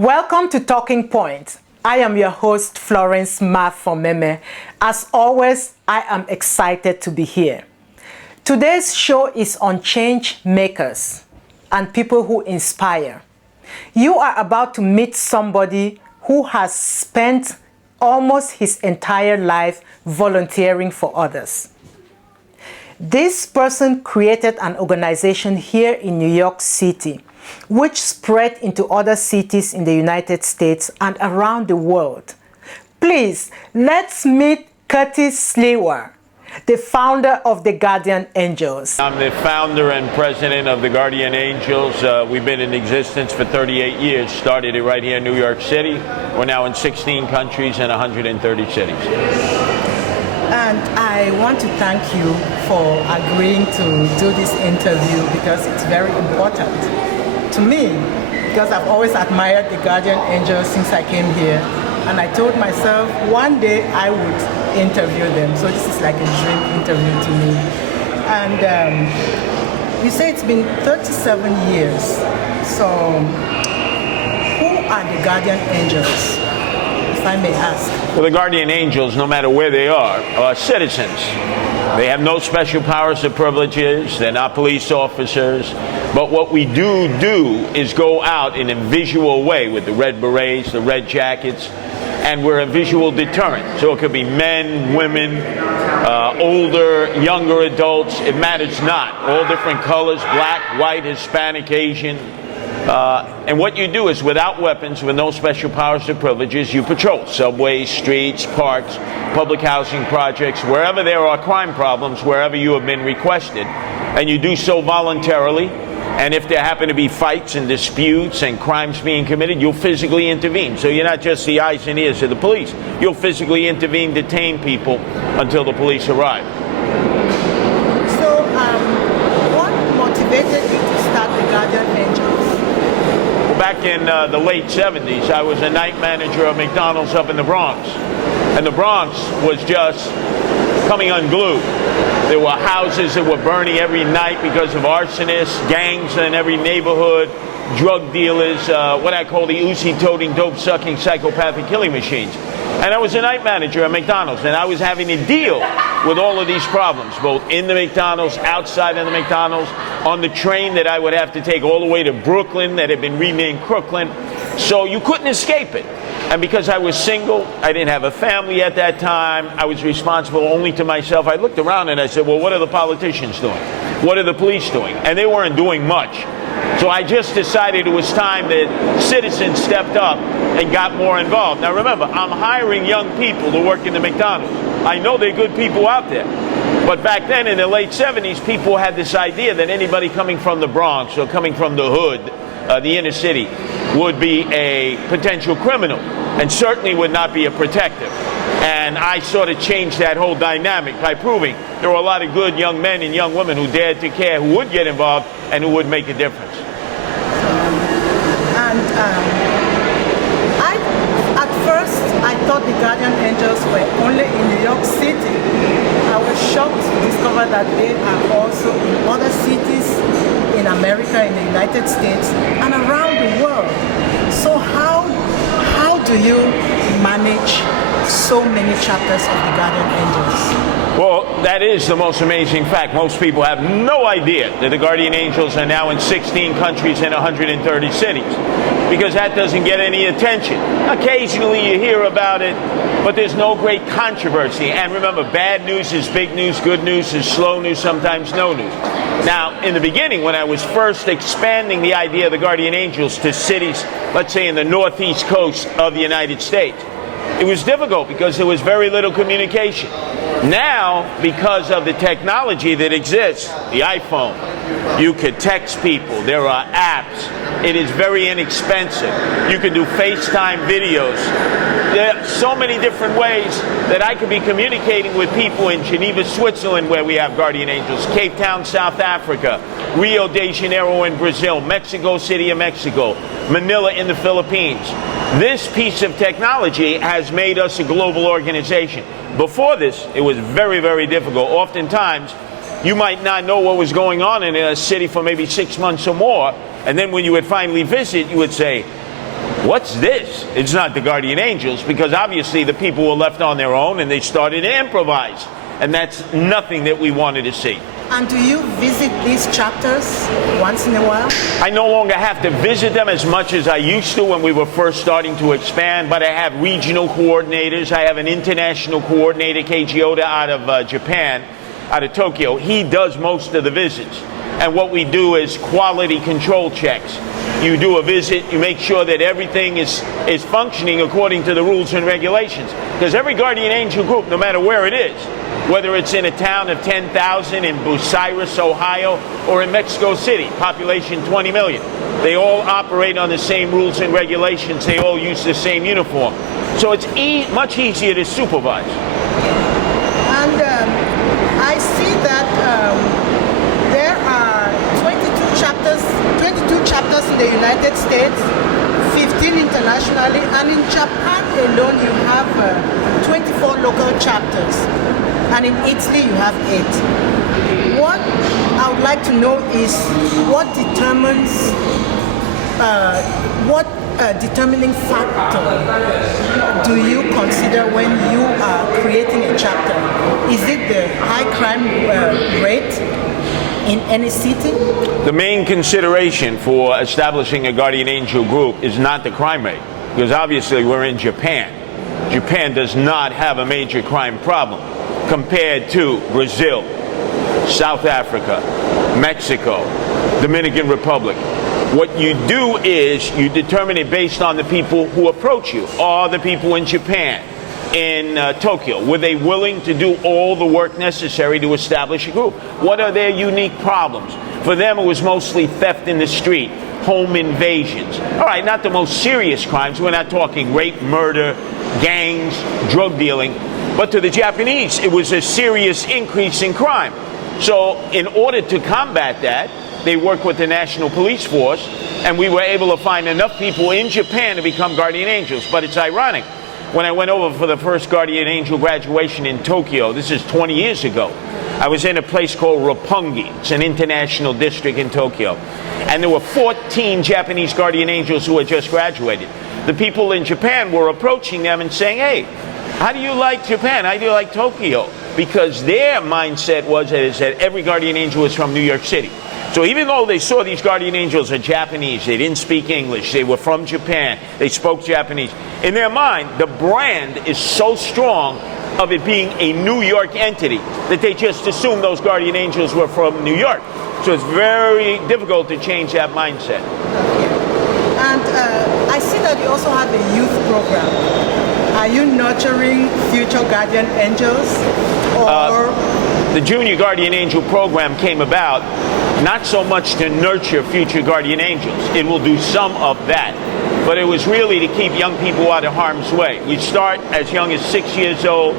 Welcome to Talking Point. I am your host, Florence Mafomeme. As always, I am excited to be here. Today's show is on change makers and people who inspire. You are about to meet somebody who has spent almost his entire life volunteering for others. This person created an organization here in New York City, which spread into other cities in the United States and around the world. Please, let's meet Curtis Sliwa, the founder of the Gardian Angels. I'm the founder and president of the Gardian Angels. We've been in existence for 38 years. Started it right here in New York City. We're now in 16 countries and 130 cities. And I want to thank you for agreeing to do this interview because it's very important to me, because I've always admired the Gardian Angels since I came here. And I told myself one day I would interview them. So this is like a dream interview to me. And you say it's been 37 years. So who are the Gardian Angels, if I may ask? Well, the Gardian Angels, no matter where they are citizens. They have no special powers or privileges. They're not police officers. But what we do is go out in a visual way with the red berets, the red jackets, and we're a visual deterrent. So it could be men, women, older, younger adults. It matters not. All different colors, black, white, Hispanic, Asian. And what you do is, without weapons, with no special powers or privileges, you patrol subways, streets, parks, public housing projects, wherever there are crime problems, wherever you have been requested. And you do so voluntarily. And if there happen to be fights and disputes and crimes being committed, you'll physically intervene. So you're not just the eyes and ears of the police. You'll physically intervene, detain people until the police arrive. So what motivated you to start the Gardian Angels? Back in the late 70s, I was a night manager of McDonald's up in the Bronx. And the Bronx was just coming unglued. There were houses that were burning every night because of arsonists, gangs in every neighborhood, drug dealers, what I call the Uzi-toting, dope-sucking, psychopathic killing machines. And I was a night manager at McDonald's, and I was having to deal with all of these problems, both in the McDonald's, outside of the McDonald's, on the train that I would have to take all the way to Brooklyn that had been renamed Crooklyn. So you couldn't escape it. And because I was single, I didn't have a family at that time, I was responsible only to myself. I looked around and I said, well, what are the politicians doing? What are the police doing? And they weren't doing much. So I just decided it was time that citizens stepped up and got more involved. Now remember, I'm hiring young people to work in the McDonald's. I know they're good people out there. But back then in the late 70s, people had this idea that anybody coming from the Bronx or coming from the hood, the inner city, would be a potential criminal and certainly would not be a protective. And I sort of changed that whole dynamic by proving there were a lot of good young men and young women who dared to care, who would get involved, and who would make a difference. And at first, I thought the Gardian Angels were only in New York City. I was shocked to discover that they are also in other cities in America, in the United States, and around the world. So how do you manage so many chapters of the Gardian Angels? Well, that is the most amazing fact. Most people have no idea that the Gardian Angels are now in 16 countries and 130 cities, because that doesn't get any attention. Occasionally you hear about it, but there's no great controversy. And remember, bad news is big news, good news is slow news, sometimes no news. Now, in the beginning, when I was first expanding the idea of the Gardian Angels to cities, let's say in the northeast coast of the United States, it was difficult because there was very little communication. Now, because of the technology that exists, the iPhone, you could text people, there are apps, it is very inexpensive. You can do FaceTime videos. There are so many different ways that I could be communicating with people in Geneva, Switzerland, where we have Gardian Angels, Cape Town, South Africa, Rio de Janeiro in Brazil, Mexico City in Mexico, Manila in the Philippines. This piece of technology has made us a global organization. Before this, it was very, very difficult. Oftentimes, you might not know what was going on in a city for maybe 6 months or more, and then when you would finally visit, you would say, what's this? It's not the Guardian Angels, because obviously the people were left on their own and they started to improvise. And that's nothing that we wanted to see. And do you visit these chapters once in a while? I no longer have to visit them as much as I used to when we were first starting to expand, but I have regional coordinators. I have an international coordinator, Keiji Oda, out of Japan, out of Tokyo. He does most of the visits. And what we do is quality control checks. You do a visit, you make sure that everything is functioning according to the rules and regulations. Because every Guardian Angel group, no matter where it is, whether it's in a town of 10,000 in Bucyrus, Ohio, or in Mexico City, population 20 million, they all operate on the same rules and regulations. They all use the same uniform. So it's much easier to supervise. And I see that there are 22 chapters in the United States, 15 internationally, and in Japan alone you have 24 local chapters, and in Italy you have 8. What I would like to know is what determines determining factor do you consider when you are creating a chapter? Is it the high crime rate in any city? The main consideration for establishing a Guardian Angel group is not the crime rate, because obviously we're in Japan. Japan does not have a major crime problem compared to Brazil, South Africa, Mexico, Dominican Republic. What you do is you determine it based on the people who approach you. Are the people in Japan, in Tokyo, were they willing to do all the work necessary to establish a group? What are their unique problems? For them, it was mostly theft in the street, home invasions. All right, not the most serious crimes. We're not talking rape, murder, gangs, drug dealing. But to the Japanese, it was a serious increase in crime. So in order to combat that, they worked with the National Police Force, and we were able to find enough people in Japan to become Guardian Angels. But it's ironic. When I went over for the first Guardian Angel graduation in Tokyo, this is 20 years ago, I was in a place called Roppongi. It's an international district in Tokyo. And there were 14 Japanese Guardian Angels who had just graduated. The people in Japan were approaching them and saying, hey, how do you like Japan? How do you like Tokyo? Because their mindset was that every Guardian Angel was from New York City. So even though they saw these Guardian Angels are Japanese, they didn't speak English, they were from Japan, they spoke Japanese, in their mind, the brand is so strong of it being a New York entity that they just assumed those Guardian Angels were from New York. So it's very difficult to change that mindset. And I see that you also have a youth program. Are you nurturing future Guardian Angels? Or the Junior Guardian Angel program came about not so much to nurture future Guardian Angels. It will do some of that. But it was really to keep young people out of harm's way. We start as young as 6 years old,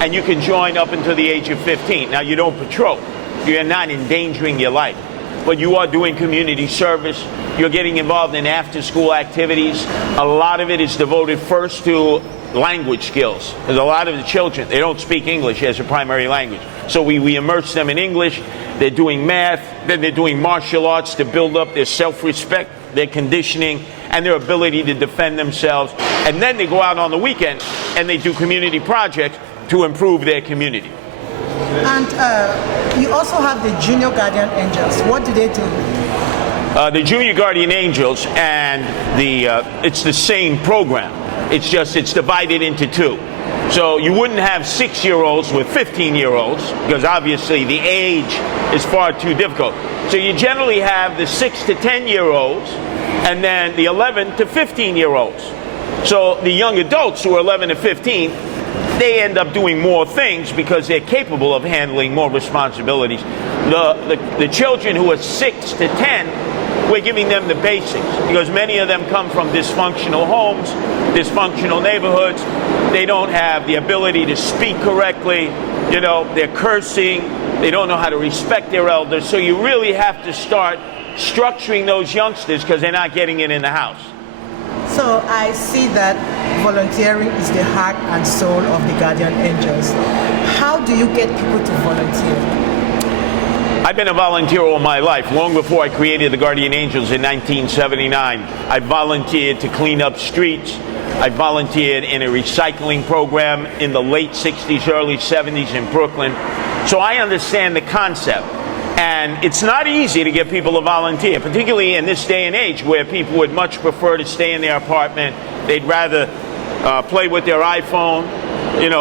and you can join up until the age of 15. Now, you don't patrol. You're not endangering your life. But you are doing community service. You're getting involved in after-school activities. A lot of it is devoted first to language skills. Because a lot of the children, they don't speak English as a primary language. So we immerse them in English. They're doing math. Then they're doing martial arts to build up their self-respect, their conditioning, and their ability to defend themselves. And then they go out on the weekend and they do community projects to improve their community. And you also have the Junior Guardian Angels. What do they do? The Junior Guardian Angels and it's the same program. It's just it's divided into two. So you wouldn't have 6-year-olds with 15-year-olds because obviously the age is far too difficult. So you generally have the 6 to 10-year-olds and then the 11 to 15-year-olds. So the young adults who are 11 to 15, they end up doing more things because they're capable of handling more responsibilities. The children who are 6 to 10, we're giving them the basics because many of them come from dysfunctional homes, dysfunctional neighborhoods. They don't have the ability to speak correctly. You know, they're cursing. They don't know how to respect their elders. So you really have to start structuring those youngsters because they're not getting it in the house. So I see that volunteering is the heart and soul of the Guardian Angels. How do you get people to volunteer? I've been a volunteer all my life. Long before I created the Gardian Angels in 1979, I volunteered to clean up streets. I volunteered in a recycling program in the late 60s, early 70s in Brooklyn. So I understand the concept. And it's not easy to get people to volunteer, particularly in this day and age where people would much prefer to stay in their apartment. They'd rather play with their iPhone,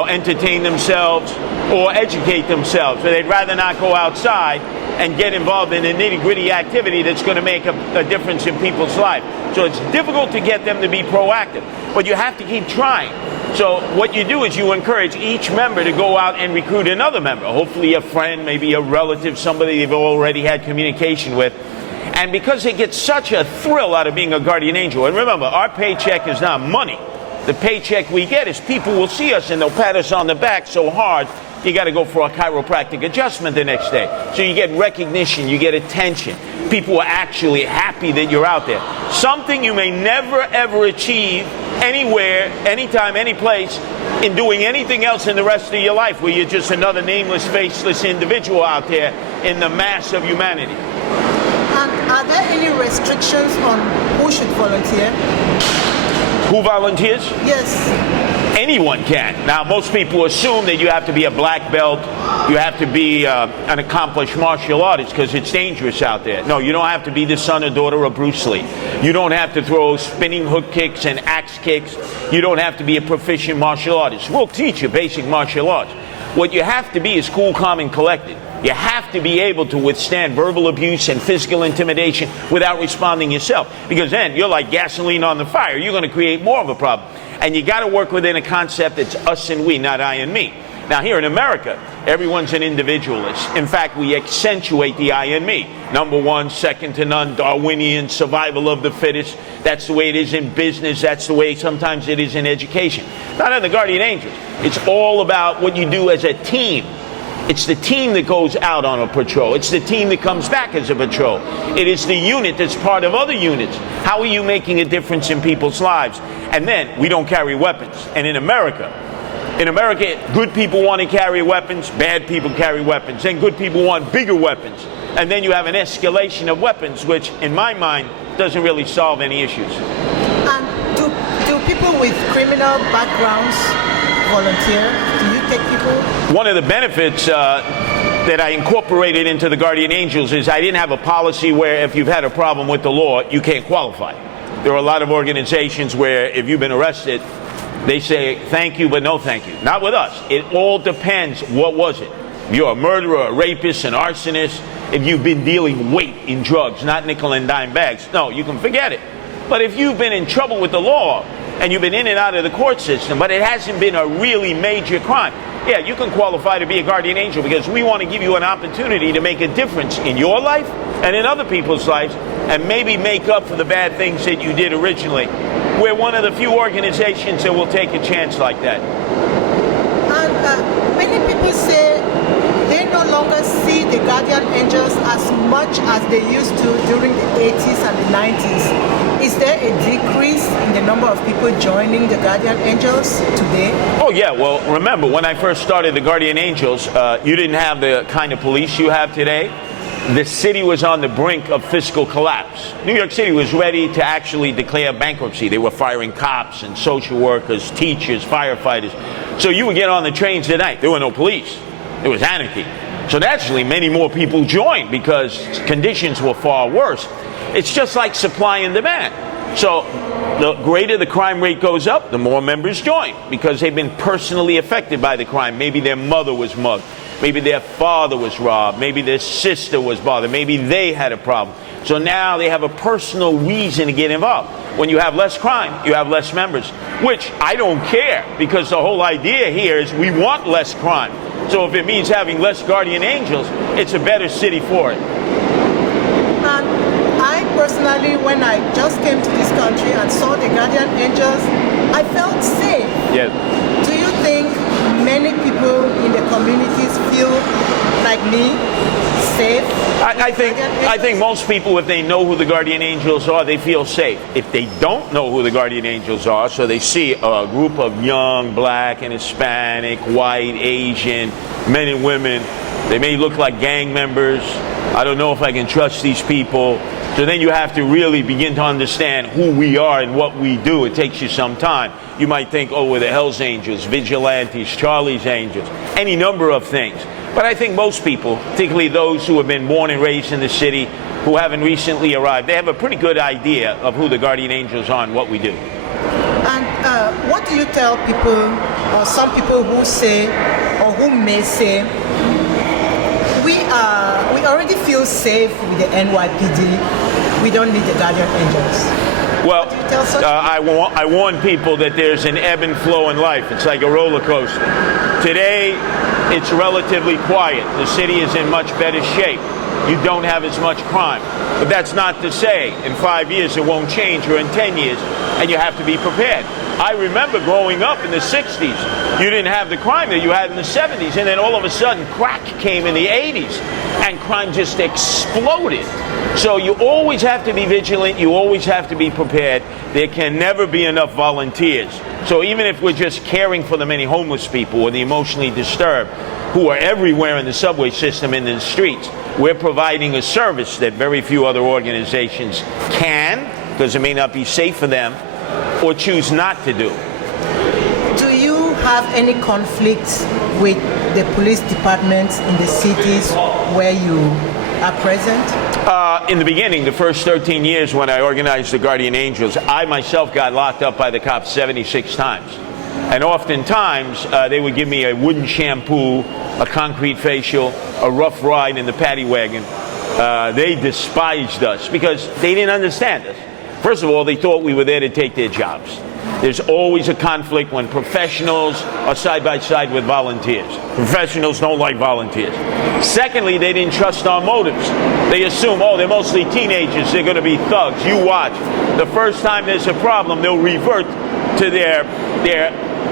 entertain themselves or educate themselves. So they'd rather not go outside and get involved in a nitty-gritty activity that's going to make a difference in people's lives. So it's difficult to get them to be proactive, but you have to keep trying. So what you do is you encourage each member to go out and recruit another member, hopefully a friend, maybe a relative, somebody they've already had communication with. And because they get such a thrill out of being a Guardian Angel, and remember, our paycheck is not money. The paycheck we get is people will see us and they'll pat us on the back so hard, you got to go for a chiropractic adjustment the next day. So you get recognition, you get attention. People are actually happy that you're out there. Something you may never, ever achieve anywhere, anytime, any place, in doing anything else in the rest of your life, where you're just another nameless, faceless individual out there in the mass of humanity. And are there any restrictions on who should volunteer? Who volunteers? Yes. Anyone can. Now, most people assume that you have to be a black belt, you have to be an accomplished martial artist because it's dangerous out there. No, you don't have to be the son or daughter of Bruce Lee. You don't have to throw spinning hook kicks and axe kicks. You don't have to be a proficient martial artist. We'll teach you basic martial arts. What you have to be is cool, calm, and collected. You have to be able to withstand verbal abuse and physical intimidation without responding yourself, because then you're like gasoline on the fire. You're going to create more of a problem. And you got to work within a concept that's us and we, not I and me. Now, here in America, everyone's an individualist. In fact, we accentuate the I and me. Number one, second to none, Darwinian, survival of the fittest. That's the way it is in business. That's the way sometimes it is in education. Not in the Guardian Angels. It's all about what you do as a team. It's the team that goes out on a patrol. It's the team that comes back as a patrol. It is the unit that's part of other units. How are you making a difference in people's lives? And then we don't carry weapons. And in America, good people want to carry weapons, bad people carry weapons, and good people want bigger weapons. And then you have an escalation of weapons, which in my mind doesn't really solve any issues. And do people with criminal backgrounds volunteer? Do you take people? One of the benefits that I incorporated into the Guardian Angels is I didn't have a policy where if you've had a problem with the law, you can't qualify. There are a lot of organizations where if you've been arrested, they say thank you, but no thank you. Not with us. It all depends. What was it? If you're a murderer, a rapist, an arsonist, if you've been dealing weight in drugs, not nickel and dime bags, no, you can forget it. But if you've been in trouble with the law, and you've been in and out of the court system, but it hasn't been a really major crime, yeah, you can qualify to be a Guardian Angel, because we want to give you an opportunity to make a difference in your life and in other people's lives, and maybe make up for the bad things that you did originally. We're one of the few organizations that will take a chance like that. And many people say they no longer see the Guardian Angels as much as they used to during the 80s and the 90s. Is there a decrease in the number of people joining the Guardian Angels today? Oh, yeah. Well, remember, when I first started the Guardian Angels, you didn't have the kind of police you have today. The city was on the brink of fiscal collapse. New York City was ready to actually declare bankruptcy. They were firing cops and social workers, teachers, firefighters. So you would get on the trains at night. There were no police. It was anarchy. So naturally, many more people joined because conditions were far worse. It's just like supply and demand. So the greater the crime rate goes up, the more members join because they've been personally affected by the crime. Maybe their mother was mugged. Maybe their father was robbed. Maybe their sister was bothered. Maybe they had a problem. So now they have a personal reason to get involved. When you have less crime, you have less members, which I don't care, because the whole idea here is we want less crime. So if it means having less Guardian Angels, it's a better city for it. I personally, when I just came to this country and saw the Guardian Angels, I felt safe. Yes. Do you think many people in the communities feel like me, safe? I think most people, if they know who the Guardian Angels are, they feel safe. If they don't know who the Guardian Angels are, so they see a group of young, black and Hispanic, white, Asian, men and women They may look like gang members. I don't know if I can trust these people. So then you have to really begin to understand who we are and what we do. It takes you some time. You might think, oh, we're the Hells Angels, Vigilantes, Charlie's Angels, any number of things. But I think most people, particularly those who have been born and raised in the city, who haven't recently arrived, they have a pretty good idea of who the Gardian Angels are and what we do. And what do you tell people, or some people who say, or who may say, we already feel safe with the NYPD, we don't need the Gardian Angels? Well, I warn people that there's an ebb and flow in life. It's like a roller coaster. Today, it's relatively quiet. The city is in much better shape. You don't have as much crime. But that's not to say in 5 years it won't change, or in 10 years, and you have to be prepared. I remember growing up in the 60s, you didn't have the crime that you had in the 70s, and then all of a sudden crack came in the 80s, and crime just exploded. So you always have to be vigilant, you always have to be prepared. There can never be enough volunteers. So even if we're just caring for the many homeless people or the emotionally disturbed, who are everywhere in the subway system and in the streets, we're providing a service that very few other organizations can, because it may not be safe for them, or choose not to do. Do you have any conflicts with the police departments in the cities where you are present? In the beginning, the first 13 years when I organized the Gardian Angels, I myself got locked up by the cops 76 times. And oftentimes, they would give me a wooden shampoo, a concrete facial, a rough ride in the paddy wagon. They despised us because they didn't understand us. First of all, they thought we were there to take their jobs. There's always a conflict when professionals are side by side with volunteers. Professionals don't like volunteers. Secondly, they didn't trust our motives. They assume, oh, they're mostly teenagers, they're going to be thugs. You watch. The first time there's a problem, they'll revert to their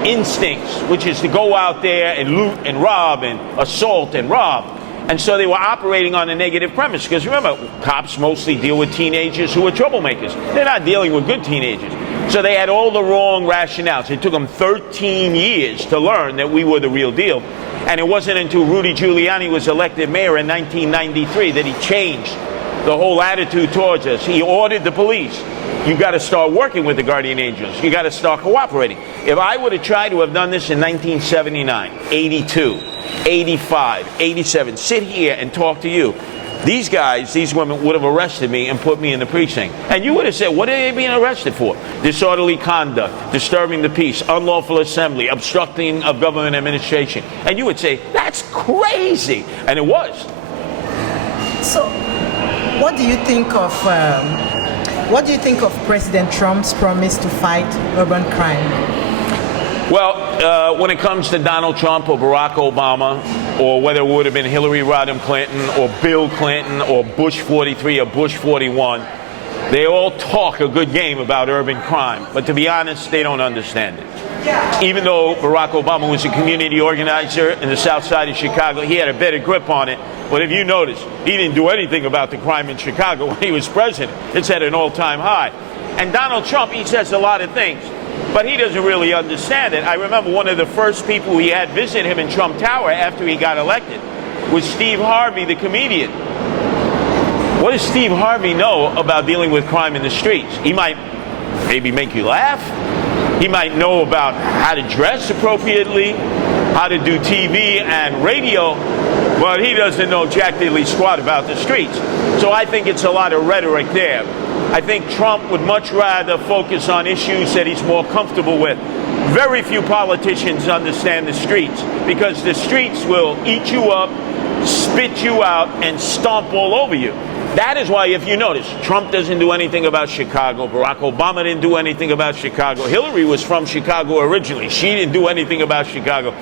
instincts, which is to go out there and loot and rob and assault and rob. And so they were operating on a negative premise, because remember, cops mostly deal with teenagers who are troublemakers. They're not dealing with good teenagers. So they had all the wrong rationales. It took them 13 years to learn that we were the real deal. And it wasn't until Rudy Giuliani was elected mayor in 1993 that he changed the whole attitude towards us. He ordered the police, you got to start working with the Gardian Angels. You got to start cooperating. If I would have tried to have done this in 1979, 82, 85, 87, sit here and talk to you, these guys, these women would have arrested me and put me in the precinct. And you would have said, what are they being arrested for? Disorderly conduct, disturbing the peace, unlawful assembly, obstructing of government administration. And you would say, that's crazy. And it was. So, what do you think of President Trump's promise to fight urban crime? Well, when it comes to Donald Trump or Barack Obama, or whether it would have been Hillary Rodham Clinton or Bill Clinton or Bush 43 or Bush 41, they all talk a good game about urban crime. But to be honest, they don't understand it. Even though Barack Obama was a community organizer in the south side of Chicago, he had a better grip on it. But if you notice, he didn't do anything about the crime in Chicago when he was president. It's at an all-time high. And Donald Trump, he says a lot of things, but he doesn't really understand it. I remember one of the first people he had visit him in Trump Tower after he got elected was Steve Harvey, the comedian. What does Steve Harvey know about dealing with crime in the streets? He might maybe make you laugh. He might know about how to dress appropriately, how to do TV and radio, but he doesn't know jack diddly squat about the streets. So I think it's a lot of rhetoric there. I think Trump would much rather focus on issues that he's more comfortable with. Very few politicians understand the streets, because the streets will eat you up, spit you out, and stomp all over you. That is why, if you notice, Trump doesn't do anything about Chicago. Barack Obama didn't do anything about Chicago. Hillary was from Chicago originally. She didn't do anything about Chicago.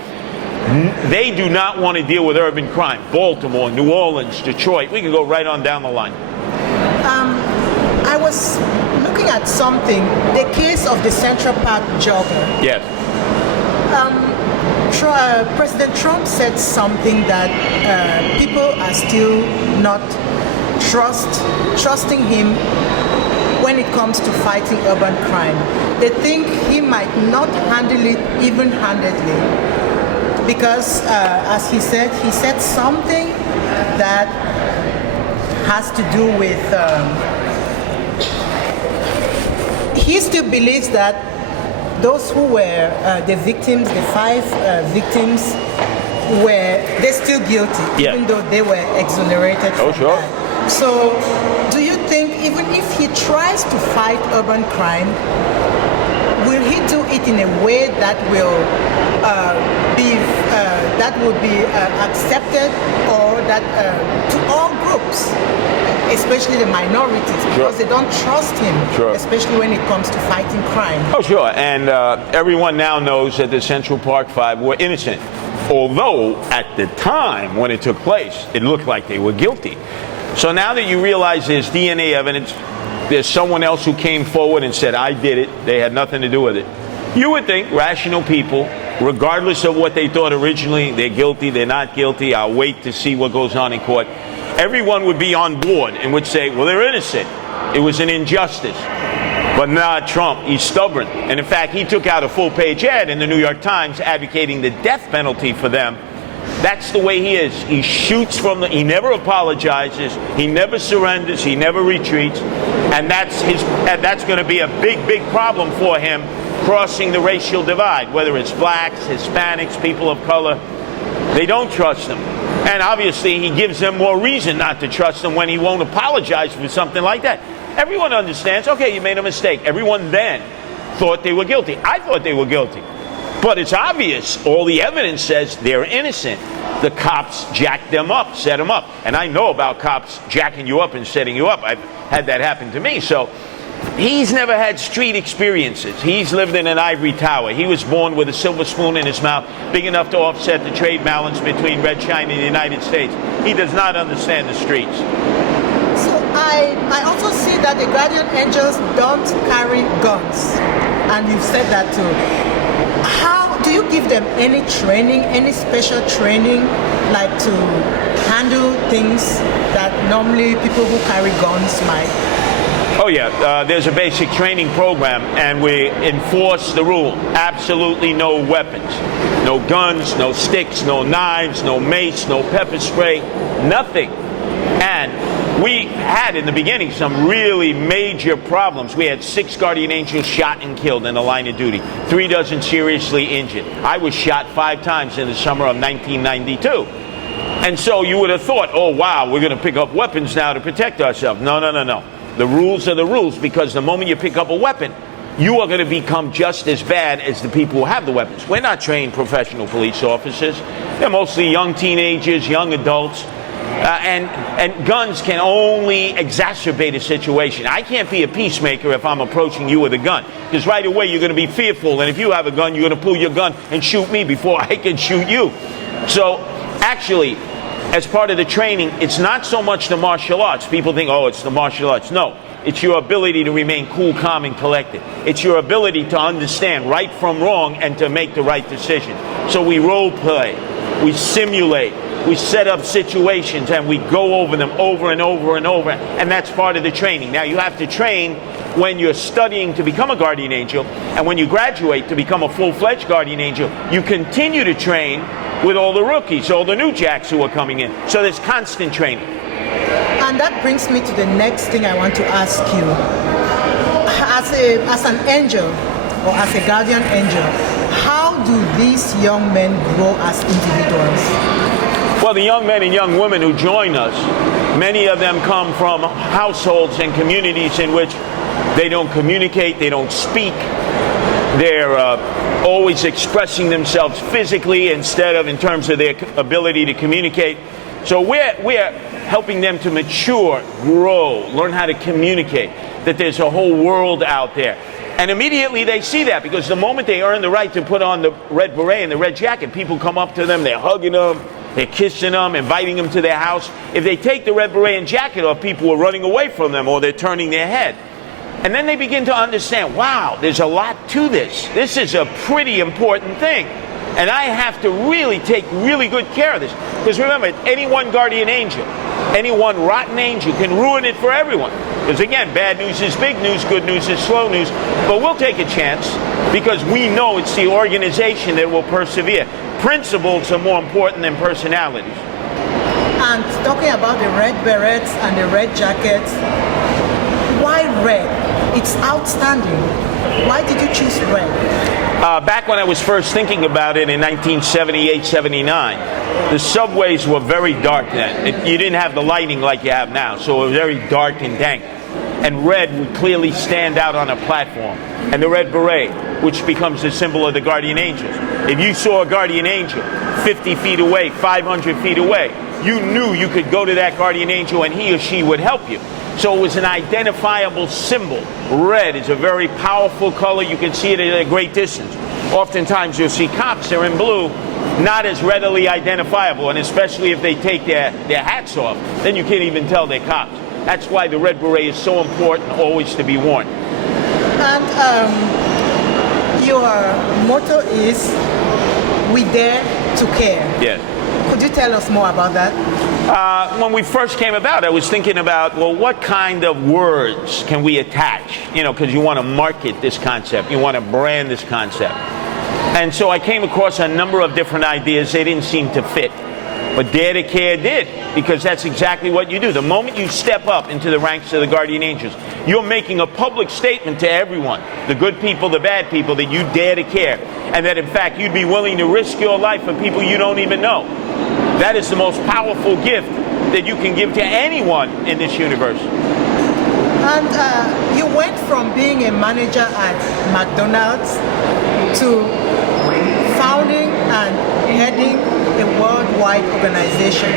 They do not want to deal with urban crime. Baltimore, New Orleans, Detroit. We can go right on down the line. I was looking at something, the case of the Central Park jogger. Yes. President Trump said something that people are still not trusting him when it comes to fighting urban crime. They think he might not handle it even-handedly because as he said something that has to do with, he still believes that those who were the victims, the 5 victims, they're still guilty, even though they were exonerated from that. So do you think even if he tries to fight urban crime, will he do it in a way that will be accepted, or that to all groups, especially the minorities, because they don't trust him, especially when it comes to fighting crime? Oh, sure. And everyone now knows that the Central Park 5 were innocent, although at the time when it took place, it looked like they were guilty. So now that you realize there's DNA evidence, there's someone else who came forward and said, I did it, they had nothing to do with it, you would think rational people, regardless of what they thought originally, they're guilty, they're not guilty, I'll wait to see what goes on in court, everyone would be on board and would say, well, they're innocent. It was an injustice. But not Trump. He's stubborn. And in fact, he took out a full-page ad in the New York Times advocating the death penalty for them. That's the way he is. He shoots from he never apologizes. He never surrenders. He never retreats. And that's going to be a big, big problem for him crossing the racial divide, whether it's blacks, Hispanics, people of color. They don't trust him. And obviously, he gives them more reason not to trust him when he won't apologize for something like that. Everyone understands, okay, you made a mistake. Everyone then thought they were guilty. I thought they were guilty. But it's obvious. All the evidence says they're innocent. The cops jacked them up, set them up. And I know about cops jacking you up and setting you up. I've had that happen to me. So he's never had street experiences. He's lived in an ivory tower. He was born with a silver spoon in his mouth, big enough to offset the trade balance between Red China and the United States. He does not understand the streets. So I also see that the Gardian Angels don't carry guns. And you've said that too. How do you give them any training, any special training, like to handle things that normally people who carry guns might? Oh, yeah. There's a basic training program, and we enforce the rule. Absolutely no weapons. No guns, no sticks, no knives, no mace, no pepper spray, nothing. And we had, in the beginning, some really major problems. We had 6 Guardian Angels shot and killed in the line of duty, 3 dozen seriously injured. I was shot 5 times in the summer of 1992. And so you would have thought, oh, wow, we're going to pick up weapons now to protect ourselves. No, no, no, no. The rules are the rules, because the moment you pick up a weapon, you are going to become just as bad as the people who have the weapons. We're not trained professional police officers. They're mostly young teenagers, young adults. And guns can only exacerbate a situation. I can't be a peacemaker if I'm approaching you with a gun, because right away you're going to be fearful. And if you have a gun, you're going to pull your gun and shoot me before I can shoot you. So actually, as part of the training, it's not so much the martial arts. People think, oh, it's the martial arts. No, it's your ability to remain cool, calm, and collected. It's your ability to understand right from wrong and to make the right decision. So we role play, we simulate, we set up situations, and we go over them over and over and over, and that's part of the training. Now, you have to train when you're studying to become a Guardian Angel, and when you graduate to become a full-fledged Guardian Angel, you continue to train with all the rookies, all the new jacks who are coming in. So there's constant training. And that brings me to the next thing I want to ask you. As an angel, or as a Guardian Angel, how do these young men grow as individuals? Well, the young men and young women who join us, many of them come from households and communities in which they don't communicate, they don't speak. They're always expressing themselves physically instead of in terms of their ability to communicate. So we're helping them to mature, grow, learn how to communicate, that there's a whole world out there. And immediately they see that, because the moment they earn the right to put on the red beret and the red jacket, people come up to them, they're hugging them, they're kissing them, inviting them to their house. If they take the red beret and jacket off, people are running away from them, or they're turning their head. And then they begin to understand, wow, there's a lot to this. This is a pretty important thing. And I have to really take really good care of this. Because remember, any one Guardian Angel, any one rotten angel can ruin it for everyone. Because again, bad news is big news, good news is slow news. But we'll take a chance, because we know it's the organization that will persevere. principles are more important than personalities. And talking about the red berets and the red jackets, why red? It's outstanding. Why did you choose red? Back when I was first thinking about it in 1978, 79, the subways were very dark then. You didn't have the lighting like you have now, so it was very dark and dank. And red would clearly stand out on a platform. And the red beret, which becomes the symbol of the Guardian Angels. If you saw a Guardian Angel 50 feet away, 500 feet away, you knew you could go to that Guardian Angel and he or she would help you. So it was an identifiable symbol. Red is a very powerful color. You can see it at a great distance. Oftentimes you'll see cops, they're in blue, not as readily identifiable, and especially if they take their hats off, then you can't even tell they're cops. That's why the red beret is so important always to be worn. And your motto is, "We dare to care." Yes. Could you tell us more about that? When we first came about, I was thinking about, well, what kind of words can we attach? You know, because you want to market this concept. You want to brand this concept. And so I came across a number of different ideas. They didn't seem to fit. But Dare to Care did, because that's exactly what you do. The moment you step up into the ranks of the Guardian Angels, you're making a public statement to everyone, the good people, the bad people, that you dare to care. And that, in fact, you'd be willing to risk your life for people you don't even know. That is the most powerful gift that you can give to anyone in this universe. And you went from being a manager at McDonald's to founding and heading a worldwide organization.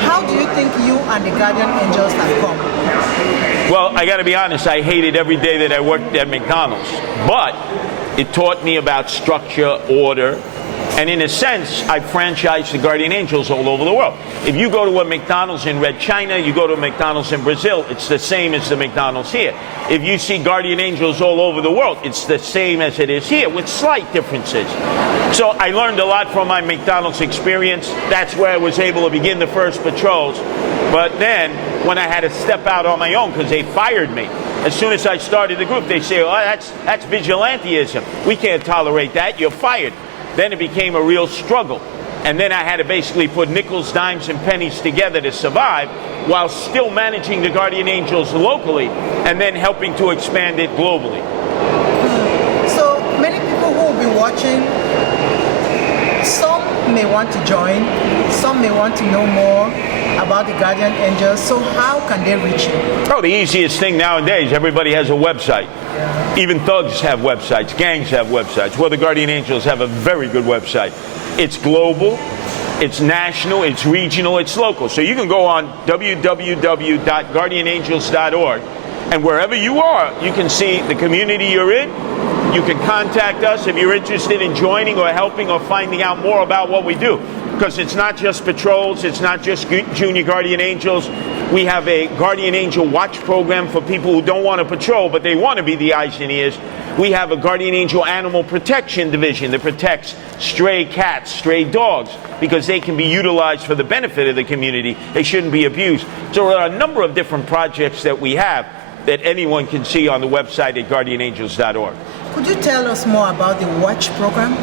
How do you think you and the Guardian Angels have come? Well, I got to be honest, I hated every day that I worked at McDonald's. But it taught me about structure, order, and in a sense, I franchised the Guardian Angels all over the world. If you go to a McDonald's in Red China, you go to a McDonald's in Brazil, it's the same as the McDonald's here. If you see Guardian Angels all over the world, it's the same as it is here, with slight differences. So I learned a lot from my McDonald's experience. That's where I was able to begin the first patrols. But then, when I had to step out on my own, because they fired me, as soon as I started the group, they say, "Oh, that's vigilanteism. We can't tolerate that. You're fired." Then it became a real struggle. And then I had to basically put nickels, dimes, and pennies together to survive while still managing the Guardian Angels locally and then helping to expand it globally. So many people who will be watching, some may want to join, some may want to know more about the Guardian Angels. So how can they reach you? Oh, the easiest thing nowadays, everybody has a website. Even thugs have websites, gangs have websites. Well, the Guardian Angels have a very good website. It's global, it's national, it's regional, it's local. So you can go on www.guardianangels.org, and wherever you are, you can see the community you're in. You can contact us if you're interested in joining or helping or finding out more about what we do. Because it's not just patrols, it's not just junior Guardian Angels. We have a Guardian Angel Watch program for people who don't want to patrol, but they want to be the eyes and ears. We have a Guardian Angel Animal Protection Division that protects stray cats, stray dogs, because they can be utilized for the benefit of the community. They shouldn't be abused. So there are a number of different projects that we have that anyone can see on the website at guardianangels.org. Could you tell us more about the Watch program?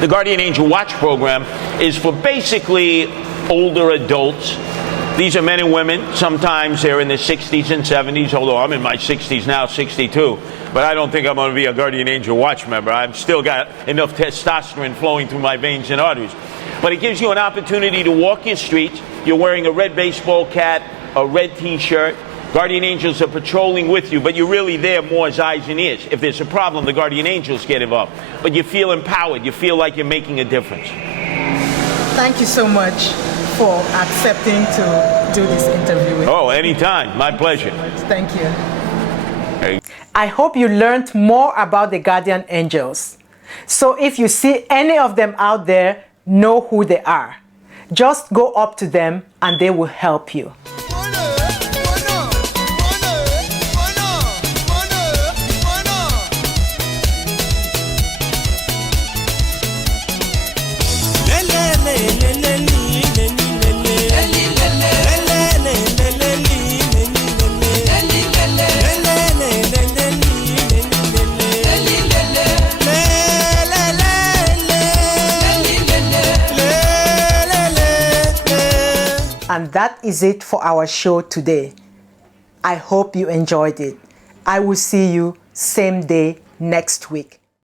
The Guardian Angel Watch program is for basically older adults. These are men and women. Sometimes they're in their 60s and 70s, although I'm in my 60s now, 62. But I don't think I'm going to be a Guardian Angel Watch member. I've still got enough testosterone flowing through my veins and arteries. But it gives you an opportunity to walk your streets. You're wearing a red baseball cap, a red T-shirt. Guardian Angels are patrolling with you, but you're really there more as eyes and ears. If there's a problem, the Guardian Angels get involved. But you feel empowered. You feel like you're making a difference. Thank you so much for accepting to do this interview with me. Oh, anytime. My pleasure. Thank you. Hey. I hope you learned more about the Guardian Angels. So if you see any of them out there, know who they are. Just go up to them and they will help you. that is it for our show today. I hope you enjoyed it. I will see you same day next week.